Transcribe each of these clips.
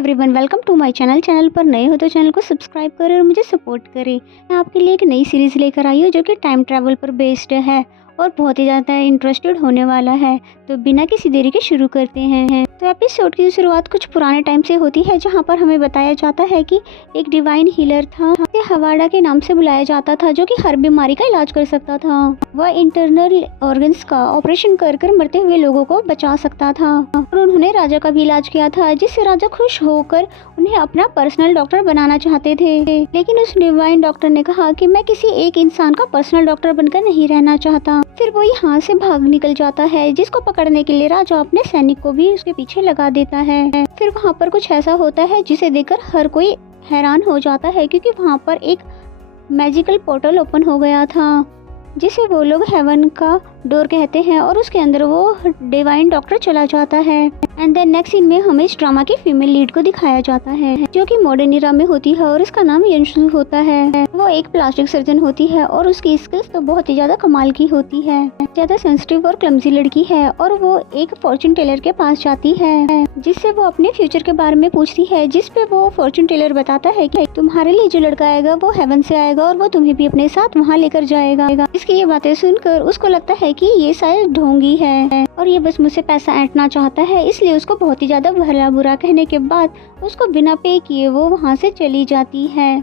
Everyone, welcome to my channel पर नए हो तो चैनल को सब्सक्राइब करें और मुझे सपोर्ट करें। मैं आपके लिए एक नई सीरीज़ लेकर आई हूँ जो कि टाइम ट्रैवल पर बेस्ड है और बहुत ही ज़्यादा इंटरेस्टेड होने वाला है। तो बिना किसी देरी के शुरू करते हैं। तो एपिसोड की शुरुआत कुछ पुराने टाइम से होती है, जहाँ पर हमें बताया जाता है कि एक डिवाइन हीलर था, उसे हवाड़ा के नाम से बुलाया जाता था, जो कि हर बीमारी का इलाज कर सकता था। वह इंटरनल ऑर्गन्स का ऑपरेशन कर कर मरते हुए लोगों को बचा सकता था और उन्होंने राजा का भी इलाज किया था, जिससे राजा खुश होकर उन्हें अपना पर्सनल डॉक्टर बनाना चाहते थे। लेकिन उस डिवाइन डॉक्टर ने कहा कि मैं किसी एक इंसान का पर्सनल डॉक्टर बनकर नहीं रहना चाहता। फिर वो यहाँ से भाग निकल जाता है, जिसको पकड़ने के लिए राजा अपने सैनिक को भी उसके पीछे लगा देता है। फिर वहाँ पर कुछ ऐसा होता है जिसे देखकर हर कोई हैरान हो जाता है, क्योंकि वहाँ पर एक मैजिकल पोर्टल ओपन हो गया था, जिसे वो लोग हेवन का डोर कहते हैं, और उसके अंदर वो डिवाइन डॉक्टर चला जाता है। एंड देन नेक्स्ट सीन में हमें इस ड्रामा की फीमेल लीड को दिखाया जाता है, जो कि मॉडर्न इरा में होती है और इसका नाम यंशु होता है। वो एक प्लास्टिक सर्जन होती है और उसकी स्किल्स तो बहुत ही ज्यादा कमाल की होती है। ज्यादा सेंसिटिव और क्लमजी लड़की है और वो एक फॉर्चून टेलर के पास जाती है, जिससे वो अपने फ्यूचर के बारे में पूछती है, जिसपे वो फॉर्चून टेलर बताता है कि तुम्हारे लिए जो लड़का आएगा वो हेवन से आएगा और वो तुम्हें भी अपने साथ वहाँ लेकर जाएगा। इसकी ये बातें सुनकर उसको लगता है कि ये शायद ढोंगी है और ये बस मुझसे पैसा ऐंठना चाहता है, इसलिए उसको बहुत ही ज्यादा भला बुरा कहने के बाद उसको बिना पे किए वो वहाँ से चली जाती है।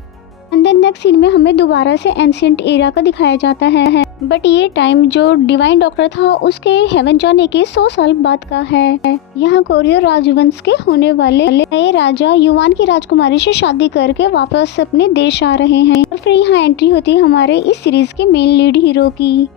एंड देन नेक्स्ट सीन में हमें दोबारा से एंशिएंट एरा का दिखाया जाता है, बट ये टाइम जो डिवाइन डॉक्टर था उसके हेवन जाने के 100 साल बाद का है। यहाँ कोरियो राजवंश के होने वाले नए राजा युवान की राजकुमारी से शादी करके वापस अपने देश आ रहे हैं। और फिर यहाँ एंट्री होती है हमारे इस सीरीज के मेन लीड हीरो की,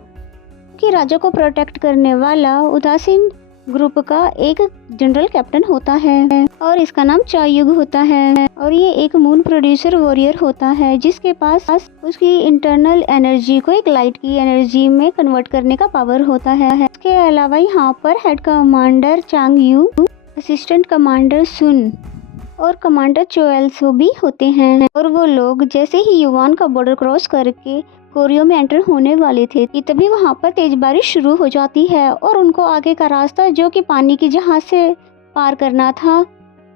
कि राजा को प्रोटेक्ट करने वाला उदासीन ग्रुप का एक जनरल कैप्टन होता है और इसका नाम चायुग होता है। और ये एक मून प्रोड्यूसर वॉरियर होता है, जिसके पास उसकी इंटरनल एनर्जी को एक लाइट की एनर्जी में कन्वर्ट करने का पावर होता है। इसके अलावा यहाँ पर head commander Chang Yu, assistant commander Sun और कमांडर चोएल्सो भी होते हैं। और वो लोग जैसे ही युवान का बॉर्डर क्रॉस करके कोरियो में एंटर होने वाले थे कि तभी वहाँ पर तेज बारिश शुरू हो जाती है और उनको आगे का रास्ता जो कि पानी की जहाज से पार करना था,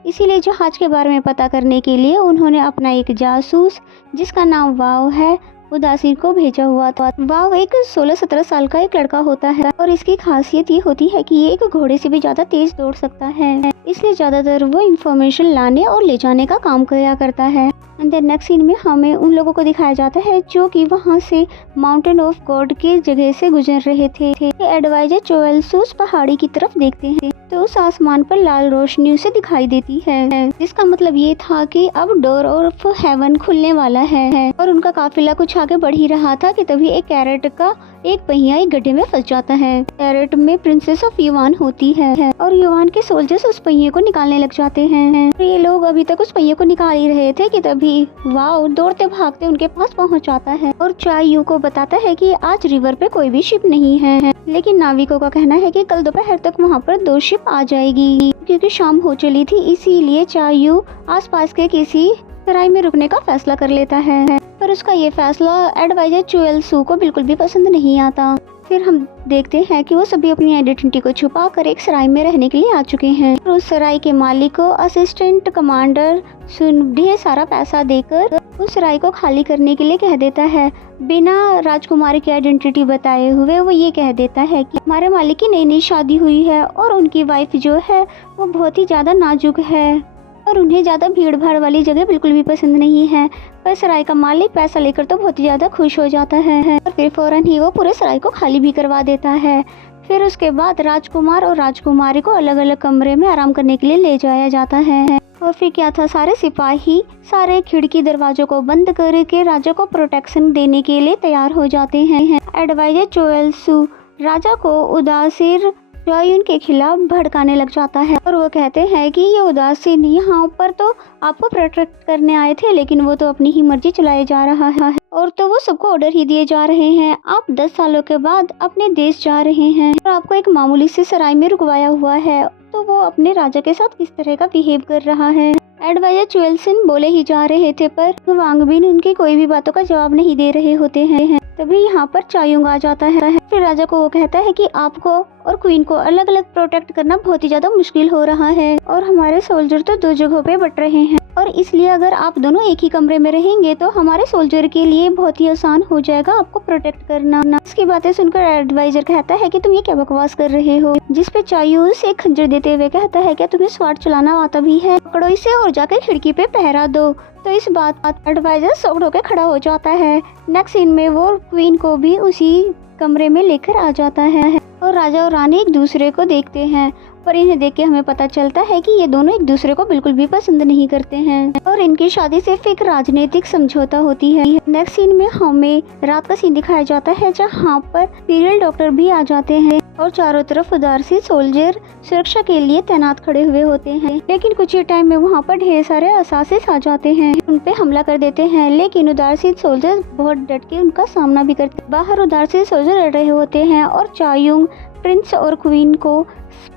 इसीलिए जहाज के बारे में पता करने के लिए उन्होंने अपना एक जासूस जिसका नाम वाव है उदासीन को भेजा हुआ था। वाव एक 16-17 साल का एक लड़का होता है और इसकी खासियत ये होती है कि ये एक घोड़े से भी ज्यादा तेज दौड़ सकता है, इसलिए ज्यादातर वो इंफॉर्मेशन लाने और ले जाने का काम किया करता है। एंड देन नेक्स्ट सीन में हमें उन लोगों को दिखाया जाता है जो कि वहाँ से माउंटेन ऑफ गॉड की जगह से गुजर रहे थे। एडवाइजर चोएल्सो उस पहाड़ी की तरफ देखते हैं तो उस आसमान पर लाल रोशनी उसे दिखाई देती है, जिसका मतलब ये था कि अब डोर ऑफ हेवन खुलने वाला है। और उनका काफिला कुछ आगे बढ़ ही रहा था कि तभी एक कैरेट का एक पहिया एक गड्ढे में फंस जाता है। कैरेट में प्रिंसेस ऑफ युवान होती है और युवान के सोल्जर्स उस पहिए को निकालने लग जाते हैं। ये लोग अभी तक उस पहिए को निकाल ही रहे थे कि तभी वाव दौड़ते भागते उनके पास पहुंच जाता है और चायू को बताता है कि आज रिवर पे कोई भी शिप नहीं है, लेकिन नाविकों का कहना है कि कल दोपहर तक वहाँ पर 2 शिप आ जाएगी, क्योंकि शाम हो चली थी। इसीलिए चायू आसपास के किसी सराय में रुकने का फैसला कर लेता है, पर उसका ये फैसला एडवाइजर चोएल्सो को बिल्कुल भी पसंद नहीं आता। फिर हम देखते हैं कि वो सभी अपनी आइडेंटिटी को छुपा कर एक सराय में रहने के लिए आ चुके हैं और उस सराय के मालिक को असिस्टेंट कमांडर सुन ढेर सारा पैसा देकर उस सराय को खाली करने के लिए कह देता है। बिना राजकुमारी की आइडेंटिटी बताए हुए वो ये कह देता है कि हमारे मालिक की नई शादी हुई है और उनकी वाइफ जो है वो बहुत ही ज्यादा नाजुक है और उन्हें ज़्यादा भीड़ भाड़ वाली जगह बिल्कुल भी पसंद नहीं है। पर सराय का मालिक पैसा लेकर तो बहुत ही ज़्यादा खुश हो जाता है और फिर फौरन ही वो पूरे सराय को खाली भी करवा देता है। फिर उसके बाद राजकुमार और राजकुमारी को अलग अलग कमरे में आराम करने के लिए ले जाया जाता है। और फिर क्या था, सारे सिपाही सारे खिड़की दरवाजों को बंद करके राजा को प्रोटेक्शन देने के लिए तैयार हो जाते हैं। एडवाइजर चोएल्सो राजा को उदासीन चायुन के खिलाफ भड़काने लग जाता है और वो कहते हैं कि ये उदासीन यहाँ पर तो आपको प्रोटेक्ट करने आए थे, लेकिन वो तो अपनी ही मर्जी चलाए जा रहा है और तो वो सबको ऑर्डर ही दिए जा रहे हैं। आप 10 सालों के बाद अपने देश जा रहे हैं और आपको एक मामूली से सराय में रुकवाया हुआ है, तो वो अपने राजा के साथ किस तरह का बिहेव कर रहा है। एडवाइजर चोएल्सन बोले ही जा रहे थे, पर वांगबिन उनकी कोई भी बातों का जवाब नहीं दे रहे होते हैं। तभी यहाँ पर चायुंग आ जाता है। फिर राजा को वो कहता है कि आपको और क्वीन को अलग अलग प्रोटेक्ट करना बहुत ही ज्यादा मुश्किल हो रहा है और हमारे सोल्जर तो 2 जगहों पे बट रहे हैं और इसलिए अगर आप दोनों एक ही कमरे में रहेंगे तो हमारे सोल्जर के लिए बहुत ही आसान हो जाएगा आपको प्रोटेक्ट करना। इसकी बातें सुनकर एडवाइजर कहता है कि तुम ये क्या बकवास कर रहे हो, जिस पे चायू से खंजर देते हुए कहता है क्या तुम्हें स्वाट चलाना आता भी है, पकड़ो इसे और जाकर खिड़की पे पहरा दो। तो इस बात एडवाइजर शॉक्ड होकर खड़ा हो जाता है। नेक्स्ट सीन में वो क्वीन को भी उसी कमरे में लेकर आ जाता है और राजा और रानी एक दूसरे को देखते हैं, पर इन्हें देख के हमें पता चलता है कि ये दोनों एक दूसरे को बिल्कुल भी पसंद नहीं करते हैं और इनकी शादी सिर्फ एक राजनीतिक समझौता होती है। नेक्स्ट सीन में हमें रात का सीन दिखाया जाता है जहाँ पर इंपीरियल डॉक्टर भी आ जाते हैं और चारों तरफ उदासी सोल्जर सुरक्षा के लिए तैनात खड़े हुए होते हैं। लेकिन कुछ ही टाइम में वहाँ पर ढेर सारे असासिस आ जाते हैं, उन पे हमला कर देते हैं, लेकिन उदासी सोल्जर बहुत डट के उनका सामना भी करते हैं। बाहर उदासी सोल्जर लड़ रहे होते हैं और चायुंग प्रिंस और क्वीन को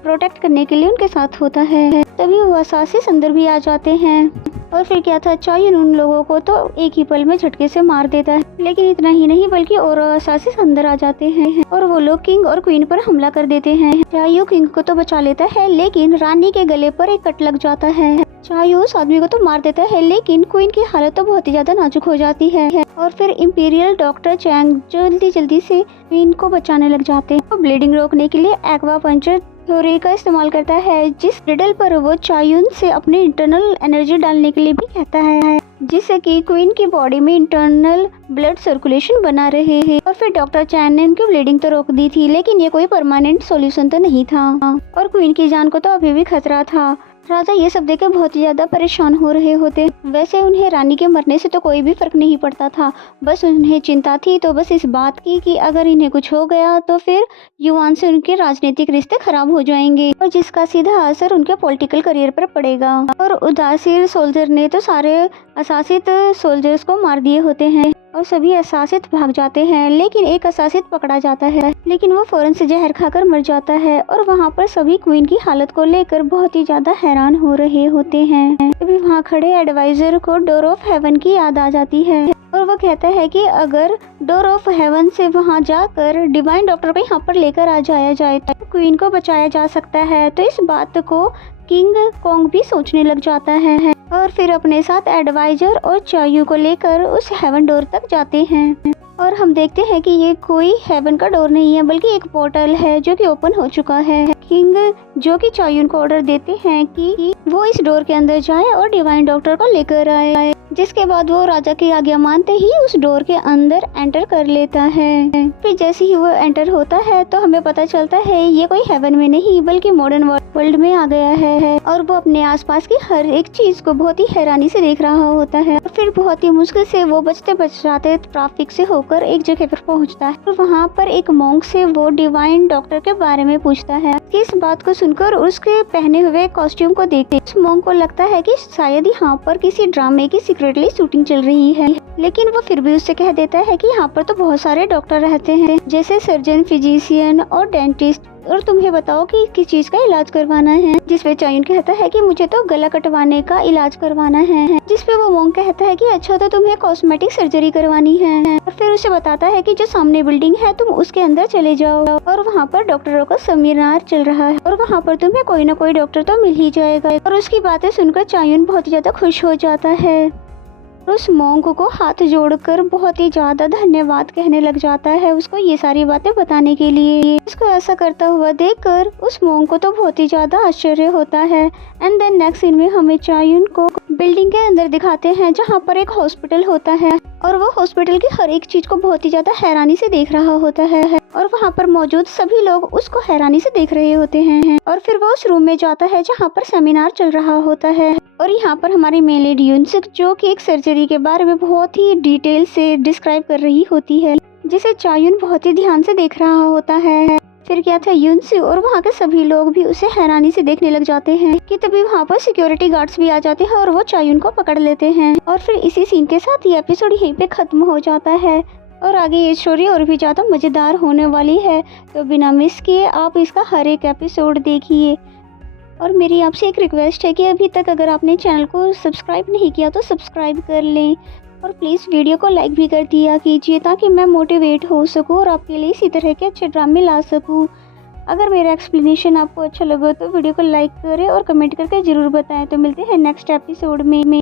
प्रोटेक्ट करने के लिए उनके साथ होता है। तभी वो असासिस अंदर भी आ जाते हैं और फिर क्या था, चायुंग उन लोगों को तो एक ही पल में झटके से मार देता है। लेकिन इतना ही नहीं बल्कि और असासिस अंदर आ जाते हैं और वो लोग किंग और क्वीन पर हमला कर देते हैं। चायू किंग को तो बचा लेता है लेकिन रानी के गले पर एक कट लग जाता है। चायू उस आदमी को तो मार देता है लेकिन क्वीन की हालत तो बहुत ही ज्यादा नाजुक हो जाती है और फिर इंपीरियल डॉक्टर चैंग जल्दी से क्वीन को बचाने लग जाते हैं। वो ब्लीडिंग रोकने के लिए एक्वा पंचर थ्योरी का इस्तेमाल करता है, जिस रिडल पर वो चायुन से अपनी इंटरनल एनर्जी डालने के लिए भी कहता है, जिससे कि क्वीन की बॉडी में इंटरनल ब्लड सर्कुलेशन बना रहे हैं। और फिर डॉक्टर चैन ने उनकी ब्लीडिंग तो रोक दी थी लेकिन ये कोई परमानेंट सॉल्यूशन तो नहीं था और क्वीन की जान को तो अभी भी खतरा था। राजा ये सब देखकर बहुत ही ज्यादा परेशान हो रहे होते। वैसे उन्हें रानी के मरने से तो कोई भी फर्क नहीं पड़ता था, बस उन्हें चिंता थी तो बस इस बात की कि अगर इन्हें कुछ हो गया तो फिर युवान से उनके राजनीतिक रिश्ते खराब हो जाएंगे और जिसका सीधा असर उनके पॉलिटिकल करियर पर पड़ेगा। और उदासीर सोल्जर ने तो सारे असासित सोल्जर्स को मार दिए होते हैं और सभी असासित भाग जाते हैं, लेकिन एक असासित पकड़ा जाता है लेकिन वो फौरन से जहर खाकर मर जाता है और वहाँ पर सभी क्वीन की हालत को लेकर बहुत ही ज्यादा हैरान हो रहे होते हैं। तभी वहाँ खड़े एडवाइजर को डोर ऑफ हेवन की याद आ जाती है और वो कहता है कि अगर डोर ऑफ हेवन से वहाँ जाकर डिवाइन डॉक्टर को यहाँ पर लेकर आ जाया जाए तो क्वीन को बचाया जा सकता है। तो इस बात को किंग कोंग भी सोचने लग जाता है और फिर अपने साथ एडवाइजर और चायू को लेकर उस हेवन डोर तक जाते हैं और हम देखते हैं कि ये कोई हेवन का डोर नहीं है बल्कि एक पोर्टल है जो कि ओपन हो चुका है। किंग जो कि चायुन को ऑर्डर देते हैं कि वो इस डोर के अंदर जाए और डिवाइन डॉक्टर को लेकर आए, जिसके बाद वो राजा की आज्ञा मानते ही उस डोर के अंदर एंटर कर लेता है। फिर जैसे ही वो एंटर होता है तो हमें पता चलता है ये कोई हेवन में नहीं बल्कि मॉडर्न वर्ल्ड में आ गया है और वो अपने आसपास की हर एक चीज को बहुत ही हैरानी से देख रहा होता है। फिर बहुत ही मुश्किल से वो बचते बचाते ट्रैफिक से होकर एक जगह पर पहुंचता है और वहाँ पर एक मॉन्क से वो डिवाइन डॉक्टर के बारे में पूछता है। इस बात को सुनकर उसके पहने हुए कॉस्ट्यूम को देखते उस मॉन्क को लगता है कि शायद यहाँ पर किसी ड्रामे की सीक्रेटली शूटिंग चल रही है, लेकिन वो फिर भी उससे कह देता है कि यहाँ पर तो बहुत सारे डॉक्टर रहते हैं जैसे सर्जन, फिजिशियन और डेंटिस्ट, और तुम्हें बताओ कि किस चीज का इलाज करवाना है। जिसपे चायुन कहता है कि मुझे तो गला कटवाने का इलाज करवाना है। जिसपे वो मोंग कहता है कि अच्छा तो तुम्हें कॉस्मेटिक सर्जरी करवानी है और फिर उसे बताता है कि जो सामने बिल्डिंग है तुम उसके अंदर चले जाओ और वहाँ पर डॉक्टरों का सेमिनार चल रहा है और वहाँ पर तुम्हें कोई ना कोई डॉक्टर तो मिल ही जाएगा। और उसकी बातें सुनकर चायुन बहुत ही ज्यादा खुश हो जाता है, उस मोंग को हाथ जोड़कर बहुत ही ज्यादा धन्यवाद कहने लग जाता है उसको ये सारी बातें बताने के लिए। उसको ऐसा करता हुआ देखकर उस मोंग को तो बहुत ही ज्यादा आश्चर्य होता है। एंड देन नेक्स्ट सीन में हमें चायुन को बिल्डिंग के अंदर दिखाते हैं जहाँ पर एक हॉस्पिटल होता है और वो हॉस्पिटल की हर एक चीज को बहुत ही ज्यादा हैरानी से देख रहा होता है और वहाँ पर मौजूद सभी लोग उसको हैरानी से देख रहे होते हैं। और फिर वो उस रूम में जाता है जहाँ पर सेमिनार चल रहा होता है और यहाँ पर हमारी मेन लेडी यूनसुक जो कि एक सर्जरी के बारे में बहुत ही डिटेल से डिस्क्राइब कर रही होती है, जिसे चायुन बहुत ही ध्यान से देख रहा होता है। फिर क्या था, यूनसु और वहाँ के सभी लोग भी उसे हैरानी से देखने लग जाते हैं कि तभी वहाँ पर सिक्योरिटी गार्ड्स भी आ जाते हैं और वो चायुन को पकड़ लेते हैं। और फिर इसी सीन के साथ ये एपिसोड यहीं पे खत्म हो जाता है और आगे ये स्टोरी और भी ज़्यादा मज़ेदार होने वाली है, तो बिना मिस किए आप इसका हर एक एपिसोड देखिए। और मेरी आपसे एक रिक्वेस्ट है कि अभी तक अगर आपने चैनल को सब्सक्राइब नहीं किया तो सब्सक्राइब कर लें और प्लीज़ वीडियो को लाइक भी कर दिया कीजिए ताकि मैं मोटिवेट हो सकूँ और आपके लिए इसी तरह के अच्छे ड्रामे ला सकूँ। अगर मेरा एक्सप्लेनेशन आपको अच्छा लगा तो वीडियो को लाइक करें और कमेंट करके ज़रूर बताएं। तो मिलते हैं नेक्स्ट एपिसोड में।